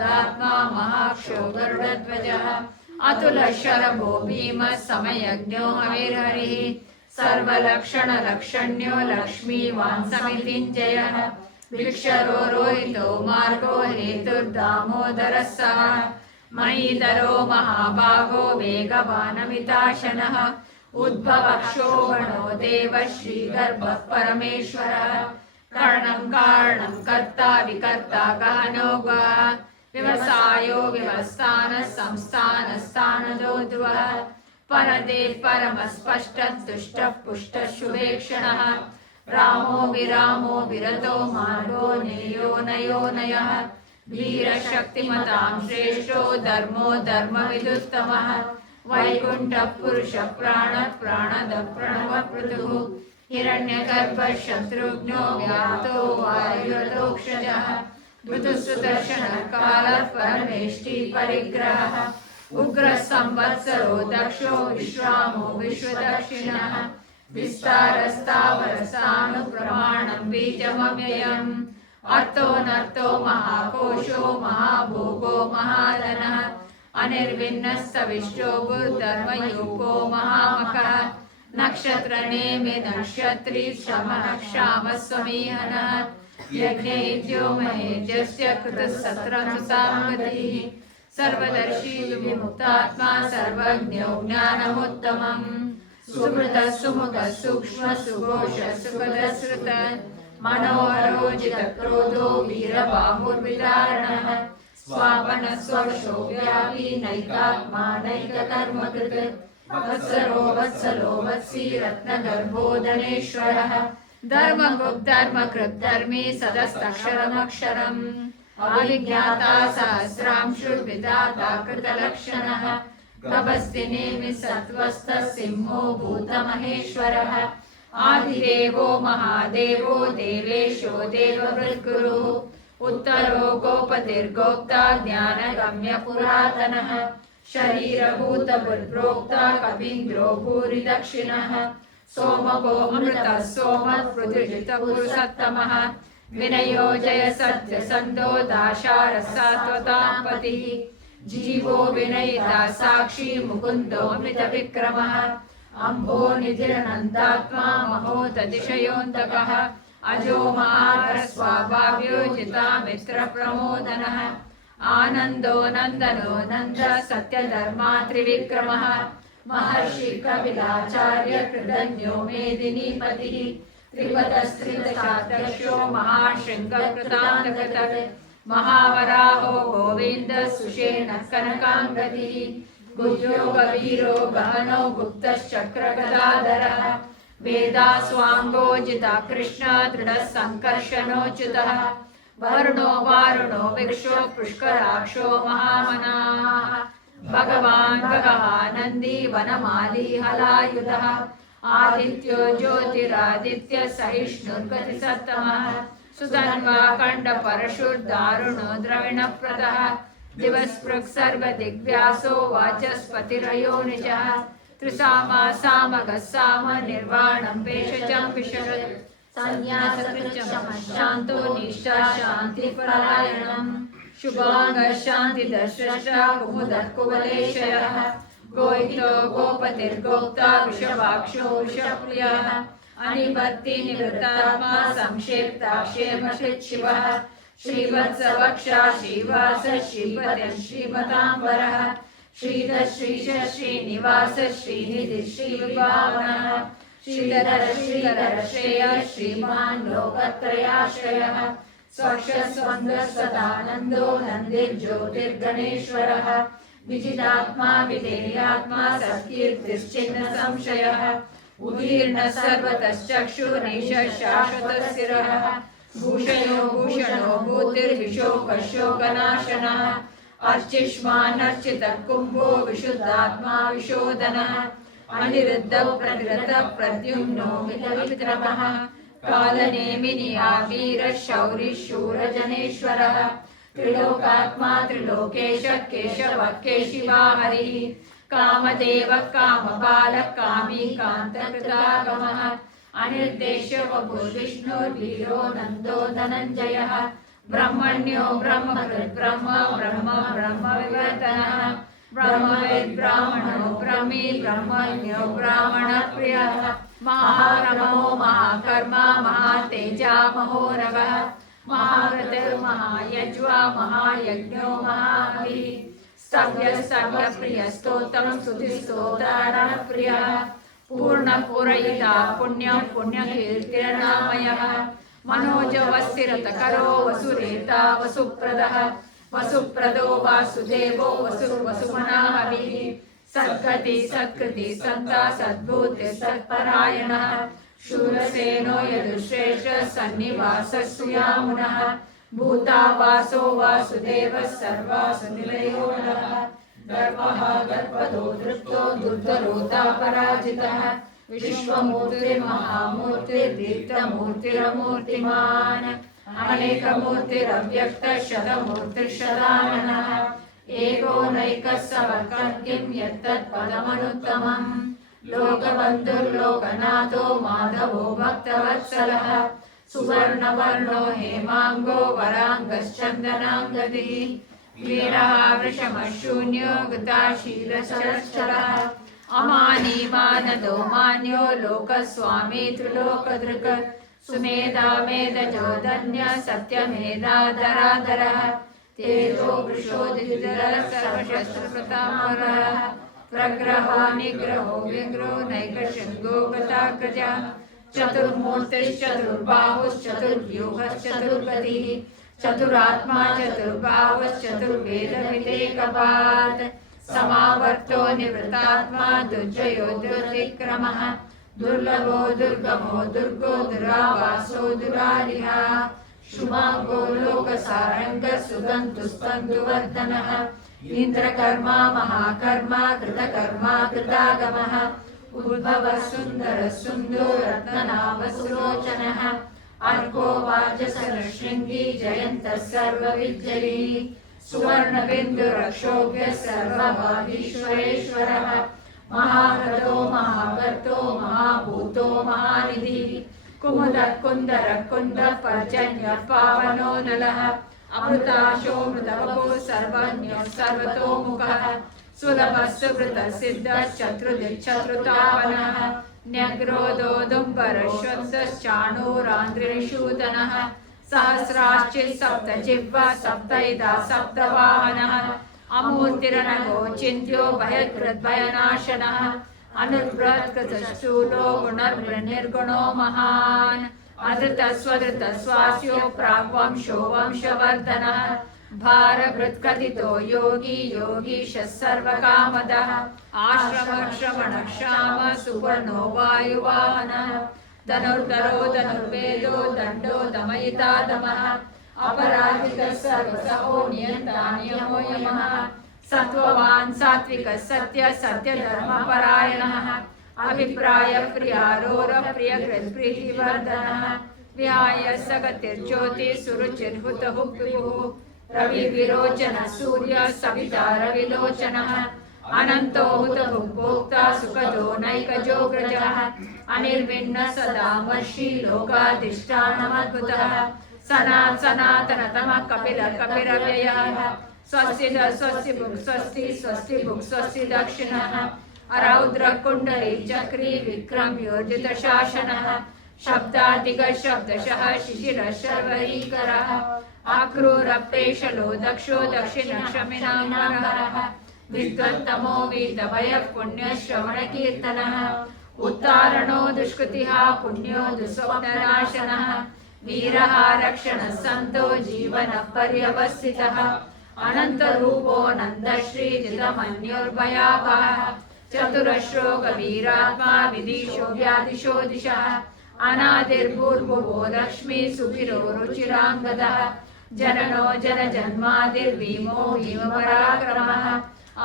मरुदात्मा महाक्षो गरुडध्वजः अतुलशरभो भीमः समयज्ञो हविर्हरिः सर्वलक्षणलक्षण्यो लक्ष्मीवान् समितिञ्जयः भिक्षरो रोहितो मार्गो हेतुर्दामोदरः सः महीधरो महाभागो वेगवानमिताशनः उद्भवः शोभनो देवः श्रीगर्भः परमेश्वरः कर्णं कारणं कर्ता विकर्ता गहनो गः व्यवसायो व्यवस्थानः संस्थानस्थानदोद्वः परदे परमस्पष्टः तुष्टः पुष्टः शुभेक्षणः रामो विरामो विरतो मार्गो नेयो नयो नयः वीरशक्तिमतां श्रेष्ठो धर्मो धर्मविदुत्तमः वैकुण्ठः पुरुषः प्राणः प्राणदः प्रणवः पृथुः हिरण्यगर्भः शत्रुघ्नो व्यातो वायुरथोक्षजः ऋतुसुदर्शनः कालः परमेष्टि परिग्रहः उग्रः संवत्सरो दक्षो विश्रामो विश्वदक्षिणः विस्तारस्तावरसानुप्रमाणं बीजमव्ययम् अर्थोऽनर्थो महाकोशो महाभोगो महाधनः अनिर्विन्नस्तविष्टो गुरुधर्मयुक्तो महामखः नक्षत्रनेमि नक्षत्री श्रमः क्षामस्वमीहनः यज्ञेभ्यो महेज्यस्य कृतसत्रं सामगतिः सर्वदर्शी विमुक्तात्मा सर्वज्ञो ज्ञानमुत्तमम् सुमृतः सुमुखः सूक्ष्मः सुघोषः सुखदश्रुतः मनोहरोजितक्रोधो वीरबाहुर्विदारणः स्वापनः स्ववशो व्यापी नैकात्मा नैककर्मकृत् वत्सरो वत्सलो वत्सी रत्नगर्भो धनेश्वरः धर्मगुप् धर्मकृत् धर्मी सदस्तक्षरमक्षरम् अविज्ञाता सहस्रांशुर्विधाता कृतलक्षणः गभस्तिनेमि सत्त्वस्थः सिंहो भूतमहेश्वरः आदिदेवो महादेवो देवेशो देववृद्गुरुः उत्तरो गोपतिर्गोप्ता ज्ञानगम्य पुरातनः शरीरभूतभुर्प्रोक्ता कवीन्द्रो भूरि दक्षिणः सोमगो अमृतः सोमः पृथुजितपुरुषोत्तमः विनयो जय सत्यसन्धो दाशारसात्वतां पतिः जीवो विनयिता साक्षी मुकुन्दो अमितविक्रमः अम्भो निधिरनन्तात्मा महोदतिशयोऽन्तकः अजो महारस्वाभाव्यो जितामित्रप्रमोदनः आनन्दो नन्दनो नन्द सत्यधर्मा त्रिविक्रमः महर्षि कपिलाचार्य कृतज्ञो मेदिनीपतिः त्रिपदस्त्रिदशादशो महाशृङ्गकृतान्तकृतः महावराहो गोविन्द सुषेणः कनकाङ्गतिः गुह्यो गभीरो गहनो गुप्तश्चक्रगदाधरः वेदास्वाङ्गो जिता कृष्ण दृढः सङ्कर्षणोच्युतः वरुणो वारुणो विक्षो पुष्कराक्षो महामनाः भगवान् गगः नन्दी वनमाली हलायुधः आदित्यो ज्योतिरादित्य सहिष्णुर्गतिसत्तमः सुधन्वा खण्डपरशुर्दारुणो द्रविणप्रदः दिवस्पृक् सर्वदिग्व्यासो वाचस्पतिरयोनिजः त्रिसामा सामगः साम निर्वाणं भेषजं विशरत् संन्यासकृच्छमशान्तो निष्ठा शान्तिपरायणम् शुभाङ्गः शान्तिदर्शष्टा कुमुदः कुवलेशयः गोहितो गोपतिर्गोप्ता वृषभाक्षो वृषप्रियः अनिवर्ति निवृत्तात्मा संक्षेप्ता क्षेमकृच्छिवः श्रीवत्सवक्षा श्रीवास श्रीपतिः श्रीमताम्बरः श्रीधर श्रीश श्रीनिवास श्रीनिधि श्रीविभावनः श्रीधर श्रीधर श्रेय श्रीमान् लोकत्रयाश्रयः स्वक्षस्वन्दस्वदानन्दो नन्दिर्ज्योतिर्गणेश्वरः विजितात्मा विधेयात्मा सत्कीर्तिश्चिन्न संशयः उदीर्णः सर्वतश्चक्षुर्निश शाश्वतशिरः भूषयो भूषणो भूतिर्विशोकशोकनाशनः अर्चिष्मान्नर्चितः कुम्भो विशुद्धात्मा विशोधनः अनिरुद्धः प्रतिरथः प्रद्युम्नो मितविक्रमः कालनेमिनि आवीरः शौरिः शूरजनेश्वरः त्रिलोकात्मा त्रिलोकेशः केशवः केशिवा हरिः कामदेवः कामपालः कामी कान्तकृतागमः अनिर्देश्य वपुर्विष्णुर्वीरो नन्दो धनञ्जयः ब्रह्मण्यो ब्रह्मकृत् ब्रह्म ब्रह्म ब्रह्मविवर्तनः ब्रह्मवेद् ब्राह्मणो ब्रह्मी ब्रह्मण्यो ब्राह्मणप्रियः महारमो महाकर्मा महातेजा महोरगः महाव्रतर्महायज्वा महायज्ञो महाभिः स्तव्यः सर्वप्रियस्तोत्रं स्तुतिस्तोत्राणप्रियः पूर्णपूरयिता पुण्यं पुण्यकीर्तिर्नामयः मनोजवस्तिरतकरो वसुरेता वसुप्रदः वसुप्रदो वासुदेवो वसुमनाहविः सद्गति सत्कृति सन्ता सद्भूति सत्परायणः शूरसेनो यदुश्रेष्ठ सन्निवासः सुयामुनः भूता वासो वासुदेवः सर्वासुनिलयो नरः गर्भः गर्भदो दृप्तो दुर्धरोता पराजितः विश्वमूर्तिर्महामूर्तिर्दीप्तमूर्तिरमूर्तिमान् अनेकमूर्तिरव्यक्तः शतमूर्तिर्शताननः एको नैकः समर्कं यत्तत्पदमनुत्तमम् लोकबन्धुर्लोकनाथो माधवो भक्तवत्सलः सुवर्णवर्णो हेमाङ्गो वराङ्गश्चन्दनाङ्गदी वीरः वृषमशून्यो गताशीलश्चरश्चरः अमानी मानदो मान्यो लोकस्वामी त्रिलोकदृक् सुमेधा मेधजो धन्य सत्यमेधाधराधरः तेजो वृषोदितरः सर्वशस्त्रप्रतामरः प्रग्रहो निग्रहो विग्रहो नैकशृङ्गो गताग्रजः चतुर्मूर्तिश्चतुर्बाहुश्चतुर्व्यूहश्चतुर्गतिः चतुरात्मा चतुर्वेदविदेकपात् समावर्तो निवृतात्मा दुर्जयो दुर्विक्रमः दुर्लभो दुर्गमो दुर्गो दुरावासो दुरारिः शुभाङ्गो लोकसारङ्गः सुगन्तुस्तन्तुवर्धनः इन्द्रकर्मा महाकर्मा कृतकर्मा कृतागमः उद्भवः सुन्दरः सुन्दो रत्ननाभः सुलोचनः अर्को वाजसरशृङ्गी जयन्तः सर्वविजयी सुवर्णबिन्दुरक्षोभ्यः सर्वभागीश्वरेश्वरः महाहृदो महाभर्तो महाभूतो महानिधिः कुमुदः कुन्दरः कुन्दः पर्जन्यः पावनो नलः अमृताशोमृतवपो सर्वज्ञः सर्वतोमुखः सुलभः सुकृतः सिद्धः चतुर्दिक्चतुर्तापनः न्यग्रोधोदुम्बरश्वत्सश्चाणूरान्द्रिनिषूदनः सहस्राश्चित् सप्तजिह्वा सप्तैधा सप्तवाहनः अमूर्तिरनघो चिन्त्यो भयकृद्भयनाशनः अनुर्बृहत्कृतशूलो गुणर्निर्गुणो महान् अधृतस्वधृतस्वास्यो प्राग्वंशो वंशवर्धनः भारभृत्कथितो योगी योगीशः सर्वकामदः आश्रमश्रवणक्षाम सुवर्णो वायुवाहनः धनुर्धरो धनुर्वेदो दण्डो दमयिता दमः अपराजितः सर्वसहो नियन्ता नियमो यमः सत्त्ववान् सात्विकः सत्यः सत्यधर्मपरायणः अभिप्राय प्रियारोर प्रियकृत्प्रीतिवर्धनः विहाय सगतिर्ज्योतिः सुरुचिर्हुतः विभुः रविविरोचन सूर्य सविता रविलोचनः अनन्तो हुतः भोक्ता सुखदो नैकजोग्रजः अनिर्विण्ण सदा वर्षी लोकाधिष्ठानमद्भुतः सनातनतमः कपिरव्ययः स्वस्ति स्वस्ति भुक् स्वस्ति स्वस्ति भुक् स्वस्ति दक्षिणः अरौद्र कुण्डली चक्री विक्रम्योर्जितशासनः शब्दादिगः शब्दशः शिशिरः शर्वरीकरः आक्रूरप्रेषलो दक्षो दक्षिणक्षमिनामरः विद्वत्तमो वीतभयः पुण्यश्रवणकीर्तनः उत्तारणो दुष्कृतिः पुण्यो दुःस्वप्ननाशनः वीरः रक्षणः सन्तो जीवनः पर्यवस्थितः अनन्तरूपो नन्दश्रीजितमन्योर्भयापहः चतुरश्रोगवीरात्मा विदिशो व्यादिशो दिशः अनादिर्भूर्भुवो लक्ष्मी सुगिरो रुचिराङ्गदः जननो जनजन्मादिर्भीमो भीमपराक्रमः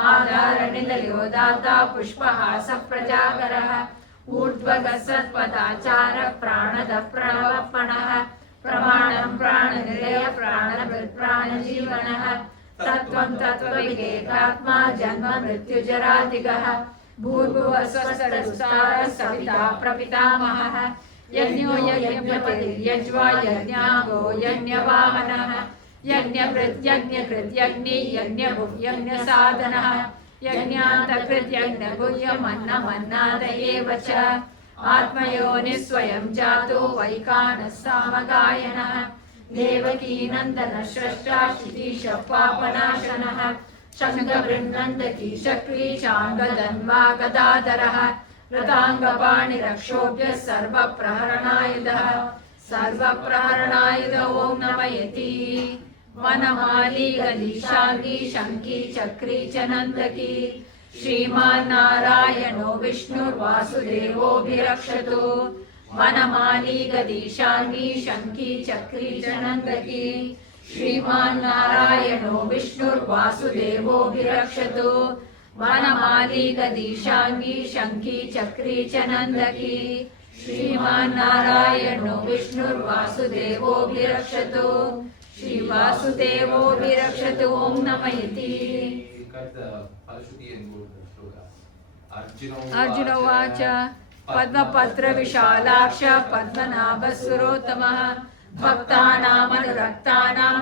आधारनिलयो दाता पुष्पहासः प्रजाकरः ऊर्ध्वगः सत्पदाचारः प्राणदः प्रणवपणः प्रमाणं प्राणनिलयः प्राणभृत्प्राणजीवनः तत्त्वं तत्त्वविवेकात्मा जन्म मृत्युजरादिगः भूर्भुवः स्वस्तिरस्तारः सविता प्रपितामहः यज्ञो यज्ञपतिर्यज्वा यज्ञाङ्गो यज्ञवाहनः यज्ञकृत्यग्नि यज्ञसाधनः यज्ञान्तकृत्यग्नगुह्यमन्नमन्नाद एव च आत्मयोनिः स्वयं जातो वैकानः सामगायनः देवकीनन्दनः स्रष्टा क्षितीशः पापनाशनः शङ्खवृन्नन्दकी शक्री चाङ्गधन्वा गदाधरः रताङ्गपाणिरक्षोभ्यः सर्वप्रहरणायुध ॐ नमयति वनमाली गदिशाङ्गी शङ्की चक्री च नन्दकी श्रीमान्नारायणो विष्णुर्वासुदेवोऽभिरक्षतु वनमाली गदिशाङ्गी शङ्की चक्री च नन्दकी श्रीमान्नारायणो विष्णुर्वासुदेवोऽभिरक्षतु वनमाली गदिशाङ्गी शङ्की चक्री च नन्दकी श्रीमान्नारायणो विष्णुर्वासुदेवोऽभिरक्षतु श्रीवासुदेवोऽभिरक्षतु ॐ नमयति अर्जुन उवाच पद्मपत्रविशालाक्ष पद्मनाभसुरोत्तमः भक्तानामनुरक्तानां